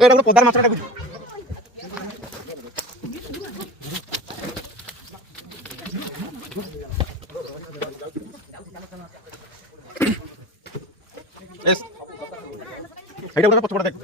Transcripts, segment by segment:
এটা হলো পদ্মার মাছটা বুঝি এস এটা ওটা পছন্দ দেখ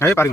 হ্যাঁ পারি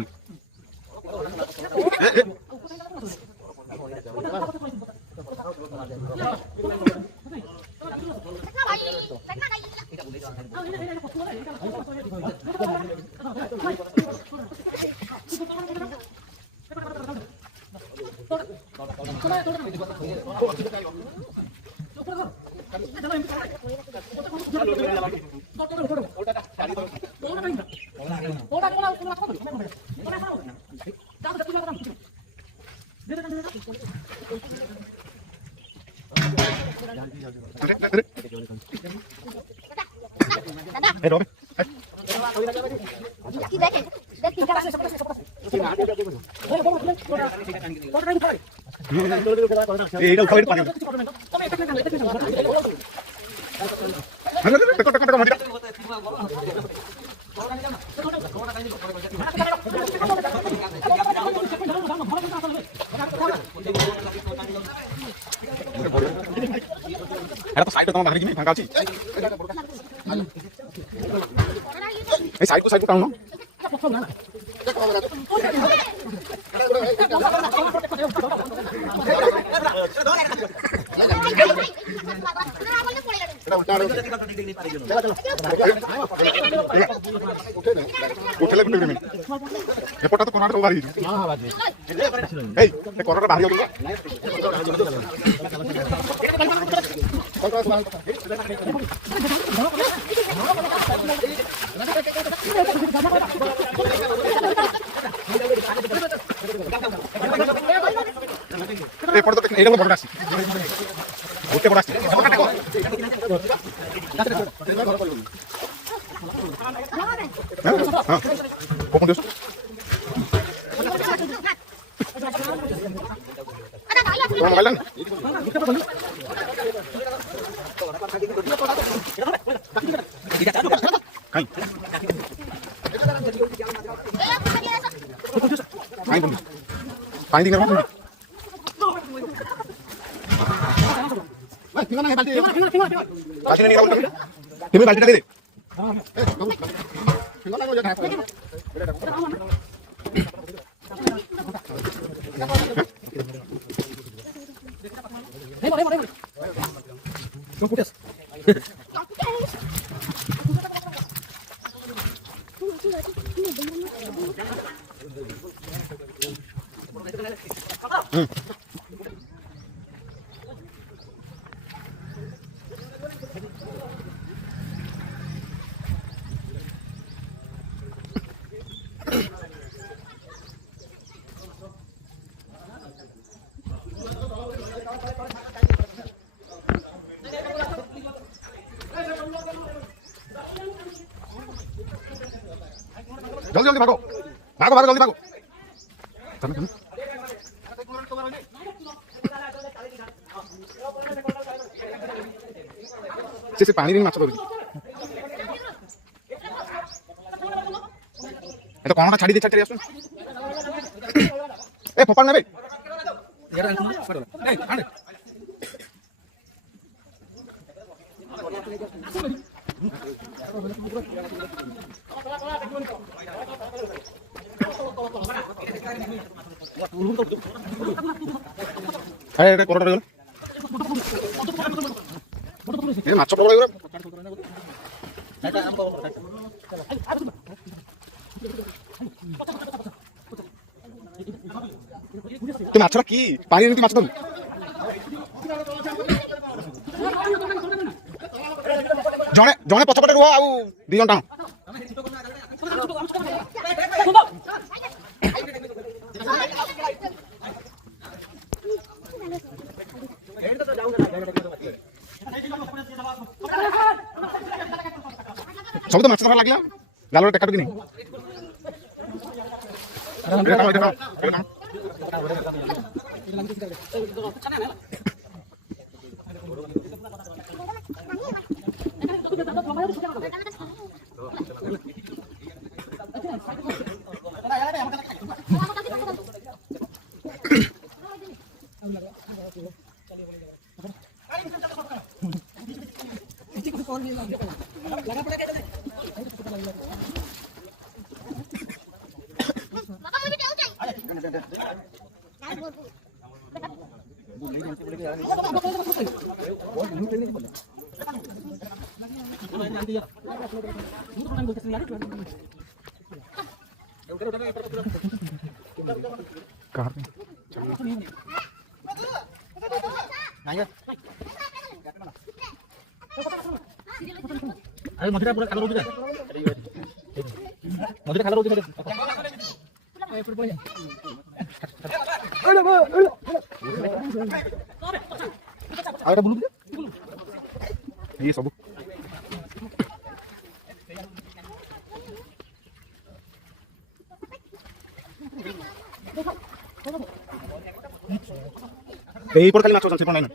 এইটা উঠাই পারি এটা তো সাইড তো তোমার বাহিরে ফাঁকা আছে এই সাইড তো কাউন উঠলে এপটা তো কোনাটা বাড়ি এই কোনাটা বাড়ি এটা বড় আসছে ওকে বড় আসছে কখন দিস মোবাইল পানি দিন তুমি বালতিটা দে जल्दी जल्दी भागो भागो भागो जल्दी भागो से पानी दिन माछ धरुची এটা কোনটা ছাড়ি দিয়ে ছাড়ি আসুন এ ফপার নেবে এটা এই আনে আরে এটা কোনটা গেল ଏ ମାଛ ପ୍ରବଳ ଏଗୁରା। ତୁ ମାଛଟା କି ପାଣି ଏମିତି ମାଛ ଧରୁ ଜଣେ ଜଣେ ପଛପଟେ ରୁହ ଆଉ 2 ଜଣ ଟାଣ। ସବୁ ତ ମାଛ ଧରା ଲାଗିଲା ଜାଲରେ ଟେକା ଟୁକି ନାହିଁ। अरे मछली पूरा खाला रोटी मछली खाला रोटी आरे बुलु ये सब এই পর খালি মাছ আছে কোন নাই না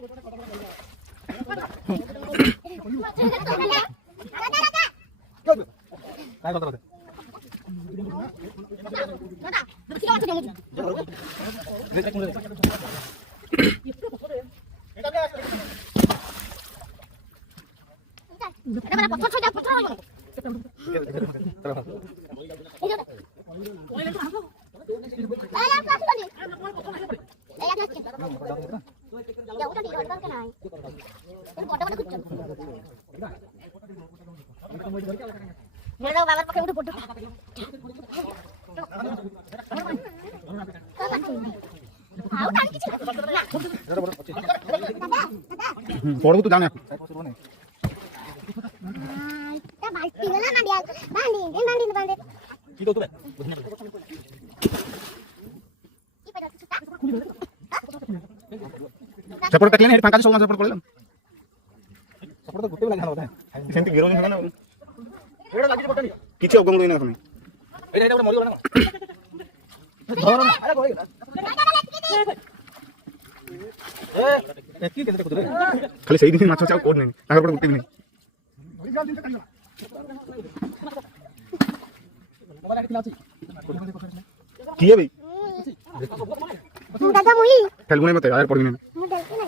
काय करतो Mereka babat pakai udah bodoh. পড়ব তো জানে তা বালতি গলা না দিয়া বান্দি বান্দি কি তো তুমি কি পাইলা ছুটা সেপট দেখলেন এই ফাঁকা সব মাছ সেপট করলাম সপোর্ট তো গুটে লাগা না সেন্টি গেরো না না এড়া লাগি পড়নি কিছু অগম দই না তুমি এটা এটা মরি না ধরো না আরে কই এ কি কেতে কুদরে খালি সেই দিন মাছ চাও কোড নেই তারপর গুটি নেই কি হবে দাদা মুই খেলগুনে মতে আর পড়বি না মু দেখি না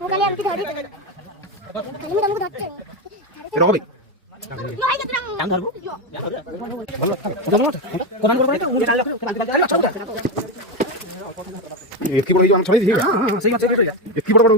মু কালি আমি ধরি কালি মু তোমাকে ধরতে এরকম হবে yo hay que traer কাম ধরবো ভালো ধরবো কোন করব না উনি এতকি বড় এই আম ছড়াই দিই সেই মাছ এটা এতকি বড় বড়